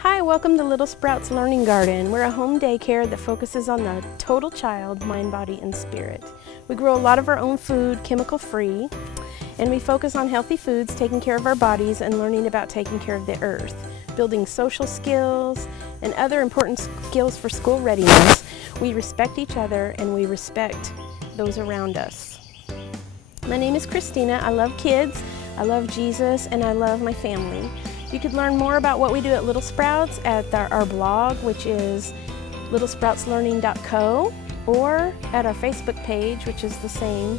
Hi, welcome to Little Sprouts Learning Garden. We're a home daycare that focuses on the total child, mind, body, and spirit. We grow a lot of our own food, chemical-free, and we focus on healthy foods, taking care of our bodies, and learning about taking care of the earth, building social skills and other important skills for school readiness. We respect each other and we respect those around us. My name is Christina. I love kids, I love Jesus, and I love my family. You could learn more about what we do at Little Sprouts at our blog, which is littlesproutslearning.co, or at our Facebook page, which is the same,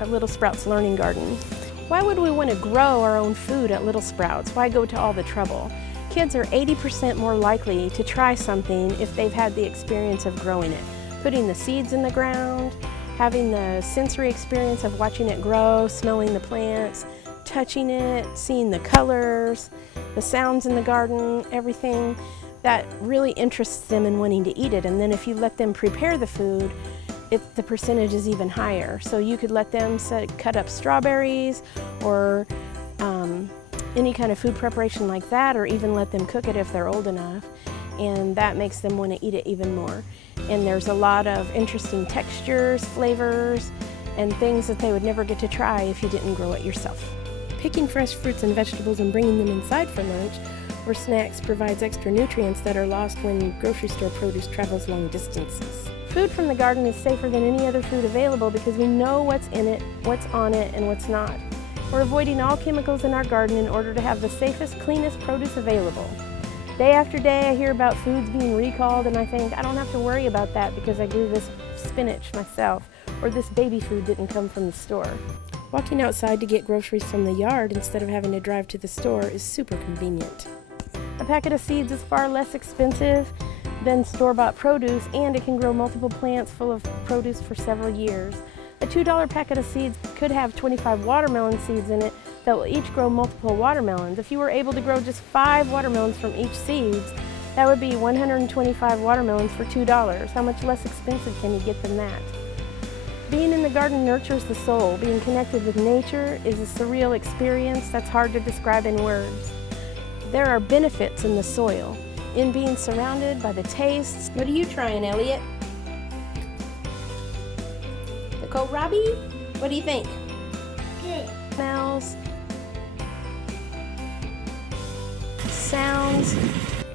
at Little Sprouts Learning Garden. Why would we want to grow our own food at Little Sprouts? Why go to all the trouble? Kids are 80% more likely to try something if they've had the experience of growing it. Putting the seeds in the ground, having the sensory experience of watching it grow, smelling the plants, touching it, seeing the colors, the sounds in the garden, everything that really interests them in wanting to eat it. And then if you let them prepare the food, the percentage is even higher. So you could let them cut up strawberries or any kind of food preparation like that, or even let them cook it if they're old enough, and that makes them want to eat it even more. And there's a lot of interesting textures, flavors, and things that they would never get to try if you didn't grow it yourself. Picking fresh fruits and vegetables and bringing them inside for lunch or snacks provides extra nutrients that are lost when grocery store produce travels long distances. Food from the garden is safer than any other food available because we know what's in it, what's on it, and what's not. We're avoiding all chemicals in our garden in order to have the safest, cleanest produce available. Day after day I hear about foods being recalled and I think I don't have to worry about that because I grew this spinach myself, or this baby food didn't come from the store. Walking outside to get groceries from the yard instead of having to drive to the store is super convenient. A packet of seeds is far less expensive than store-bought produce, and it can grow multiple plants full of produce for several years. A $2 packet of seeds could have 25 watermelon seeds in it that will each grow multiple watermelons. If you were able to grow just 5 watermelons from each seeds, that would be 125 watermelons for $2. How much less expensive can you get than that? Being in the garden nurtures the soul. Being connected with nature is a surreal experience that's hard to describe in words. There are benefits in the soil, in being surrounded by the tastes. What are you trying, Elliot? The kohlrabi? What do you think? Good. Smells, sounds,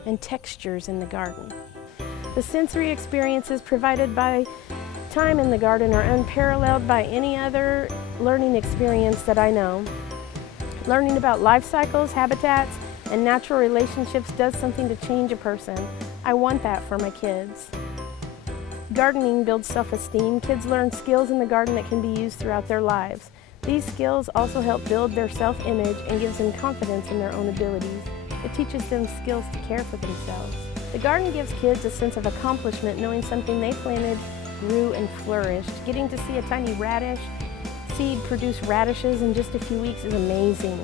and textures in the garden. The sensory experiences provided by time in the garden are unparalleled by any other learning experience that I know. Learning about life cycles, habitats, and natural relationships does something to change a person. I want that for my kids. Gardening builds self-esteem. Kids learn skills in the garden that can be used throughout their lives. These skills also help build their self-image and gives them confidence in their own abilities. It teaches them skills to care for themselves. The garden gives kids a sense of accomplishment knowing something they planted grew and flourished. Getting to see a tiny radish seed produce radishes in just a few weeks is amazing.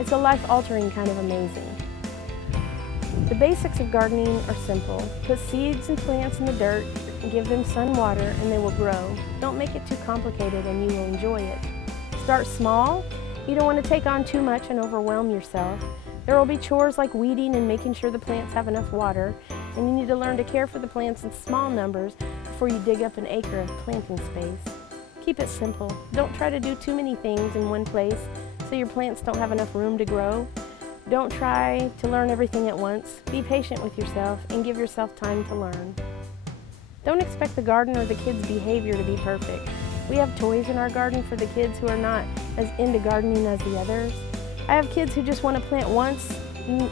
It's a life-altering kind of amazing. The basics of gardening are simple. Put seeds and plants in the dirt and give them sun, water, and they will grow. Don't make it too complicated and you will enjoy it. Start small. You don't want to take on too much and overwhelm yourself. There will be chores like weeding and making sure the plants have enough water, and you need to learn to care for the plants in small numbers before you dig up an acre of planting space. Keep it simple. Don't try to do too many things in one place so your plants don't have enough room to grow. Don't try to learn everything at once. Be patient with yourself and give yourself time to learn. Don't expect the garden or the kids' behavior to be perfect. We have toys in our garden for the kids who are not as into gardening as the others. I have kids who just want to plant once,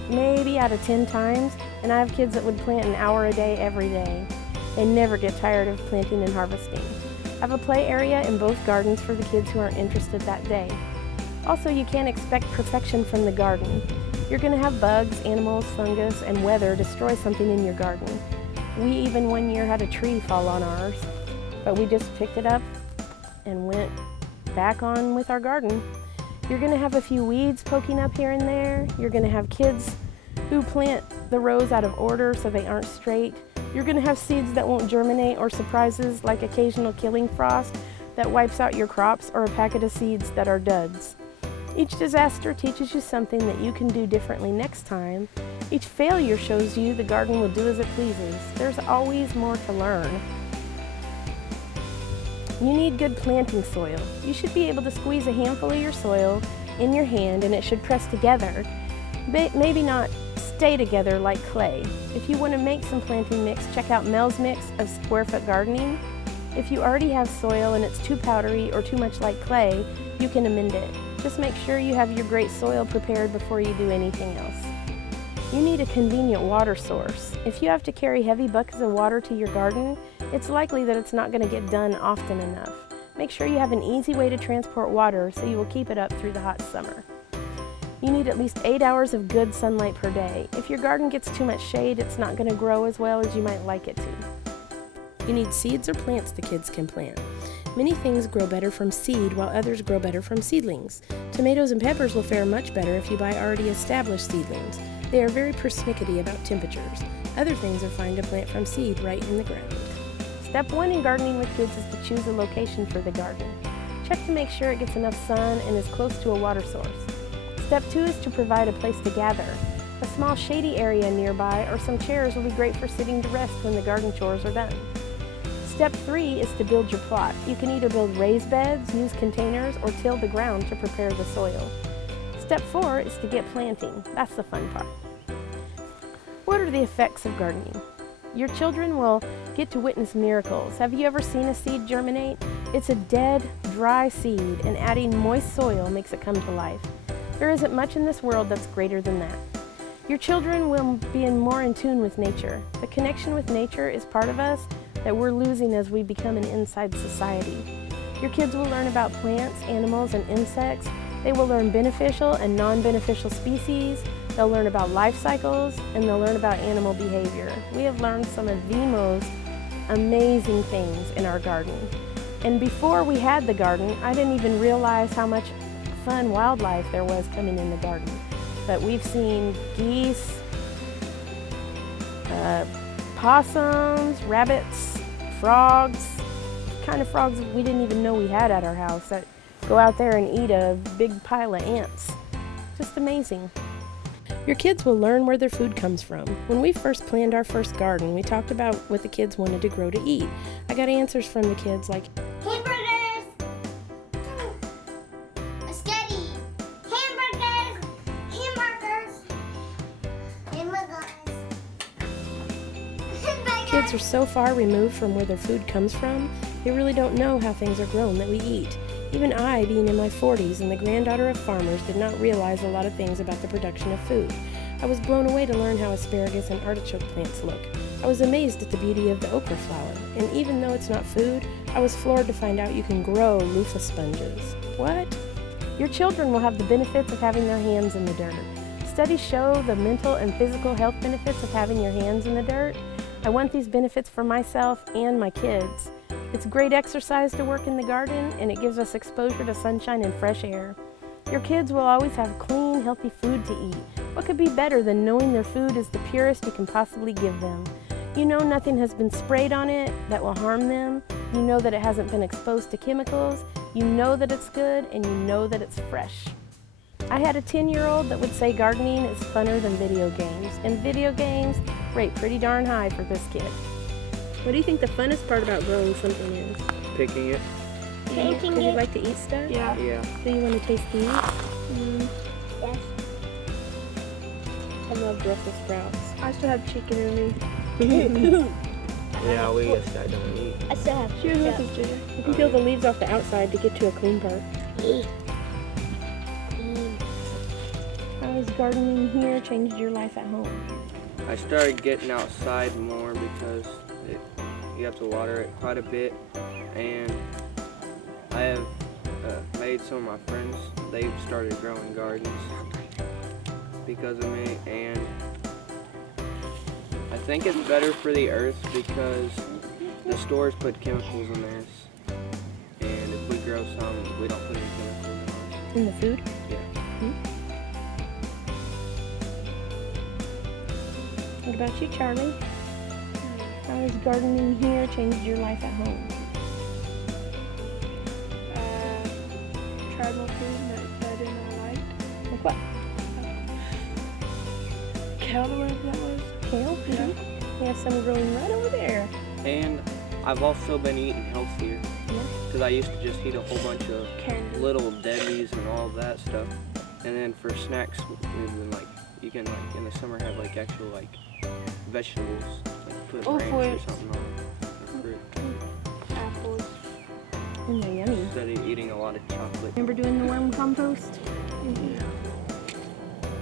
maybe out of 10 times, and I have kids that would plant an hour a day every day. They never get tired of planting and harvesting. I have a play area in both gardens for the kids who aren't interested that day. Also, you can't expect perfection from the garden. You're going to have bugs, animals, fungus, and weather destroy something in your garden. We even one year had a tree fall on ours, but we just picked it up and went back on with our garden. You're going to have a few weeds poking up here and there. You're going to have kids who plant the rows out of order so they aren't straight. You're going to have seeds that won't germinate, or surprises like occasional killing frost that wipes out your crops, or a packet of seeds that are duds. Each disaster teaches you something that you can do differently next time. Each failure shows you the garden will do as it pleases. There's always more to learn. You need good planting soil. You should be able to squeeze a handful of your soil in your hand and it should press together. Maybe not stay together like clay. If you want to make some planting mix, check out Mel's Mix of Square Foot Gardening. If you already have soil and it's too powdery or too much like clay, you can amend it. Just make sure you have your great soil prepared before you do anything else. You need a convenient water source. If you have to carry heavy buckets of water to your garden, it's likely that it's not going to get done often enough. Make sure you have an easy way to transport water so you will keep it up through the hot summer. You need at least 8 hours of good sunlight per day. If your garden gets too much shade, it's not going to grow as well as you might like it to. You need seeds or plants the kids can plant. Many things grow better from seed while others grow better from seedlings. Tomatoes and peppers will fare much better if you buy already established seedlings. They are very persnickety about temperatures. Other things are fine to plant from seed right in the ground. Step 1 in gardening with kids is to choose a location for the garden. Check to make sure it gets enough sun and is close to a water source. Step 2 is to provide a place to gather. A small shady area nearby or some chairs will be great for sitting to rest when the garden chores are done. Step 3 is to build your plot. You can either build raised beds, use containers, or till the ground to prepare the soil. Step 4 is to get planting. That's the fun part. What are the effects of gardening? Your children will get to witness miracles. Have you ever seen a seed germinate? It's a dead, dry seed, and adding moist soil makes it come to life. There isn't much in this world that's greater than that. Your children will be more in tune with nature. The connection with nature is part of us that we're losing as we become an inside society. Your kids will learn about plants, animals, and insects. They will learn beneficial and non-beneficial species. They'll learn about life cycles, and they'll learn about animal behavior. We have learned some of the most amazing things in our garden. And before we had the garden, I didn't even realize how much fun wildlife there was coming in the garden. But we've seen geese, possums, rabbits, frogs, kind of frogs we didn't even know we had at our house that go out there and eat a big pile of ants. Just amazing. Your kids will learn where their food comes from. When we first planned our first garden, we talked about what the kids wanted to grow to eat. I got answers from the kids like hamburgers, spaghetti, hamburgers, Kids are so far removed from where their food comes from, they really don't know how things are grown that we eat. Even I, being in my 40s and the granddaughter of farmers, did not realize a lot of things about the production of food. I was blown away to learn how asparagus and artichoke plants look. I was amazed at the beauty of the okra flower, and even though it's not food, I was floored to find out you can grow loofah sponges. What? Your children will have the benefits of having their hands in the dirt. Studies show the mental and physical health benefits of having your hands in the dirt. I want these benefits for myself and my kids. It's great exercise to work in the garden, and it gives us exposure to sunshine and fresh air. Your kids will always have clean, healthy food to eat. What could be better than knowing their food is the purest you can possibly give them? You know nothing has been sprayed on it that will harm them. You know that it hasn't been exposed to chemicals. You know that it's good, and you know that it's fresh. I had a 10-year-old that would say gardening is funner than video games, and video games rate pretty darn high for this kid. What do you think the funnest part about growing something is? Picking it. Painting Do you it. like to eat stuff? Yeah. Yeah. Do you want to taste these? Yes. I love Brussels sprouts. I still have chicken in me. Yeah, we just I don't eat. I still have Cheers with us, Junior. You can peel the leaves off the outside to get to a clean part. How has gardening here changed your life at home? I started getting outside more because you have to water it quite a bit, and I have made some of my friends, they've started growing gardens because of me, and I think it's better for the earth because the stores put chemicals in theirs, and if we grow some, we don't put any chemicals in ours. In the food? Yeah. What about you, Charlie? How has gardening here changed your life at home? tried more food that I did not like. Like what? kale that was? Kale? Yeah. Mm-hmm. We have some growing right over there. And I've also been eating healthier Yeah. because I used to just eat a whole bunch of Candy. little Debbie's and all of that stuff. And then for snacks, we've been like, you can like in the summer have like actual like vegetables, like put ranch or fruit. something on it, or fruit, Apples. And they're yummy. instead of eating a lot of chocolate. Remember doing the worm compost?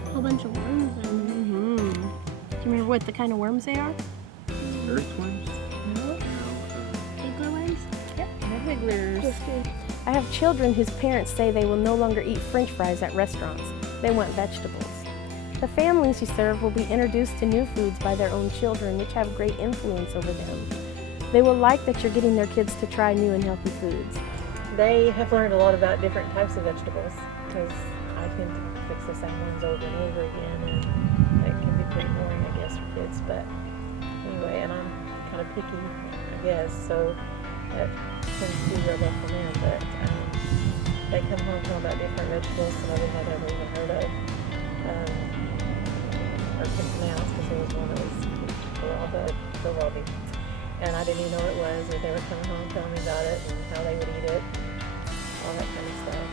A whole bunch of worms on there. Mm-hmm. Do you remember what the kind of worms they are? Earthworms? No. Bigger ones? Yep, they're wigglers. Yes, yes. I have children whose parents say they will no longer eat French fries at restaurants. They want vegetables. The families you serve will be introduced to new foods by their own children, which have great influence over them. They will like that you're getting their kids to try new and healthy foods. They have learned a lot about different types of vegetables because I tend to fix the same ones over and over again, and it can be pretty boring, I guess, for kids. But anyway, and I'm kind of picky, I guess, so that tends to rub off on them. But they come home talking about different vegetables that I had never even heard of, or can pronounce, because there was one that was kohlrabi. And I didn't even know what it was, or they were coming home telling me about it and how they would eat it, all that kind of stuff.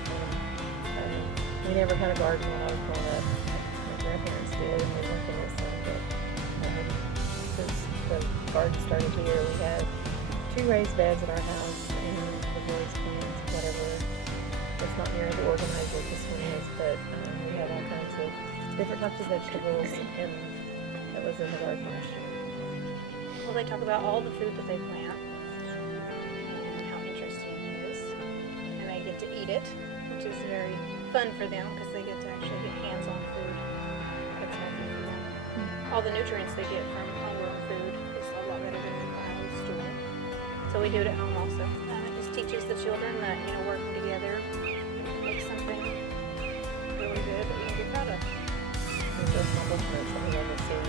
And, we never had a garden when I was growing up. My grandparents did, and we weren't in this thing, but since the garden started here, we had 2 raised beds at our house, and the boys' plants, whatever. It's not nearly as organized as this one is, but we had all kinds of different types of vegetables, and that was in the garden last year. Well, they talk about all the food that they plant and how interesting it is. And they get to eat it, which is very fun for them because they get to actually get hands-on food that's healthy for them. All the nutrients they get from homegrown food is a lot better than buying at the store. So we do it at home also. It just teaches the children that, working together makes something really good that we can be proud of. There's those accomplishments that we haven't seen.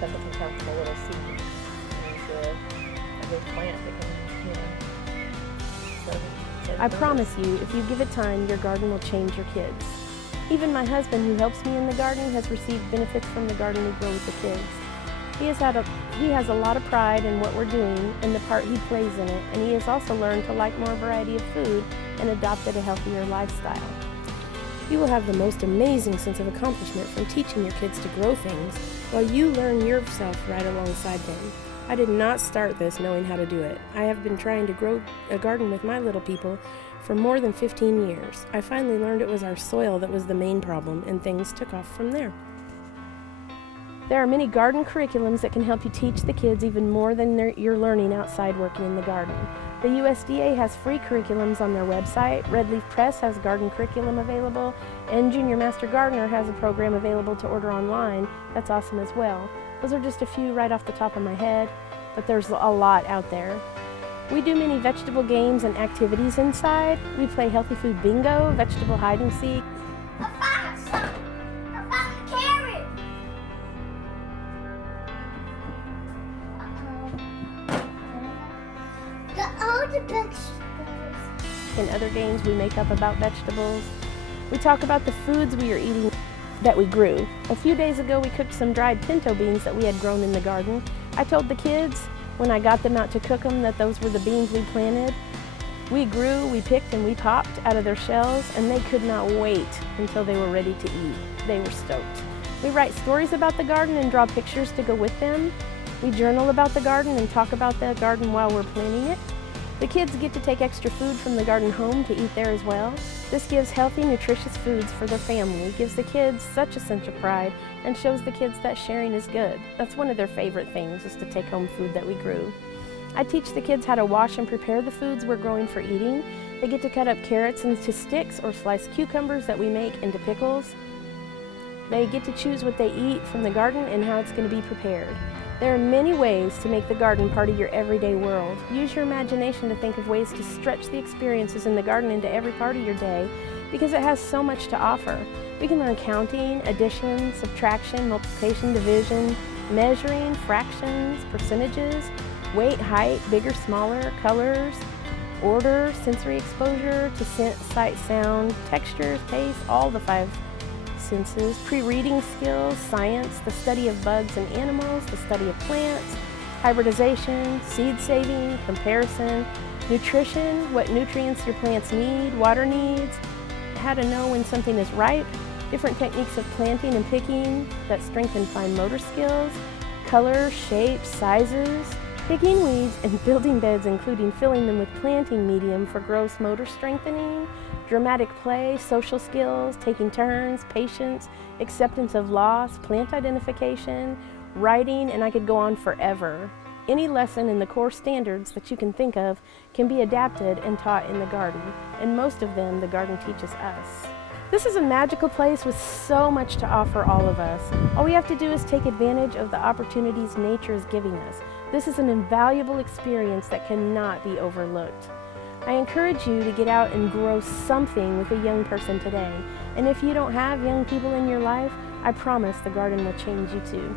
Something can come from a little seed into a big plant that can, I promise you, if you give it time, your garden will change your kids. Even my husband, who helps me in the garden, has received benefits from the garden we grow with the kids. He has a lot of pride in what we're doing and the part he plays in it, and he has also learned to like more variety of food and adopted a healthier lifestyle. You will have the most amazing sense of accomplishment from teaching your kids to grow things while you learn yourself right alongside them. I did not start this knowing how to do it. I have been trying to grow a garden with my little people for more than 15 years. I finally learned it was our soil that was the main problem, and things took off from there. There are many garden curriculums that can help you teach the kids even more than you're learning outside working in the garden. The USDA has free curriculums on their website, Red Leaf Press has garden curriculum available, and Junior Master Gardener has a program available to order online that's awesome as well. Those are just a few right off the top of my head, but there's a lot out there. We do many vegetable games and activities inside. We play healthy food bingo, vegetable hide and seek. I found some! I found a carrot! All the vegetables. In other games we make up about vegetables. We talk about the foods we are eating that we grew. A few days ago we cooked some dried pinto beans that we had grown in the garden. I told the kids when I got them out to cook them that those were the beans we planted. We grew, we picked, and we popped out of their shells, and they could not wait until they were ready to eat. They were stoked. We write stories about the garden and draw pictures to go with them. We journal about the garden and talk about the garden while we're planting it. The kids get to take extra food from the garden home to eat there as well. This gives healthy, nutritious foods for their family, gives the kids such a sense of pride, and shows the kids that sharing is good. That's one of their favorite things, is to take home food that we grew. I teach the kids how to wash and prepare the foods we're growing for eating. They get to cut up carrots into sticks or slice cucumbers that we make into pickles. They get to choose what they eat from the garden and how it's going to be prepared. There are many ways to make the garden part of your everyday world. Use your imagination to think of ways to stretch the experiences in the garden into every part of your day, because it has so much to offer. We can learn counting, addition, subtraction, multiplication, division, measuring, fractions, percentages, weight, height, bigger, smaller, colors, order, sensory exposure to scent, sight, sound, textures, taste, all the 5 senses, pre-reading skills, science, the study of bugs and animals, the study of plants, hybridization, seed saving, comparison, nutrition, what nutrients your plants need, water needs, how to know when something is ripe, different techniques of planting and picking that strengthen fine motor skills, color, shapes, sizes, picking weeds and building beds, including filling them with planting medium for gross motor strengthening, dramatic play, social skills, taking turns, patience, acceptance of loss, plant identification, writing, and I could go on forever. Any lesson in the core standards that you can think of can be adapted and taught in the garden, and most of them the garden teaches us. This is a magical place with so much to offer all of us. All we have to do is take advantage of the opportunities nature is giving us. This is an invaluable experience that cannot be overlooked. I encourage you to get out and grow something with a young person today. And if you don't have young people in your life, I promise the garden will change you too.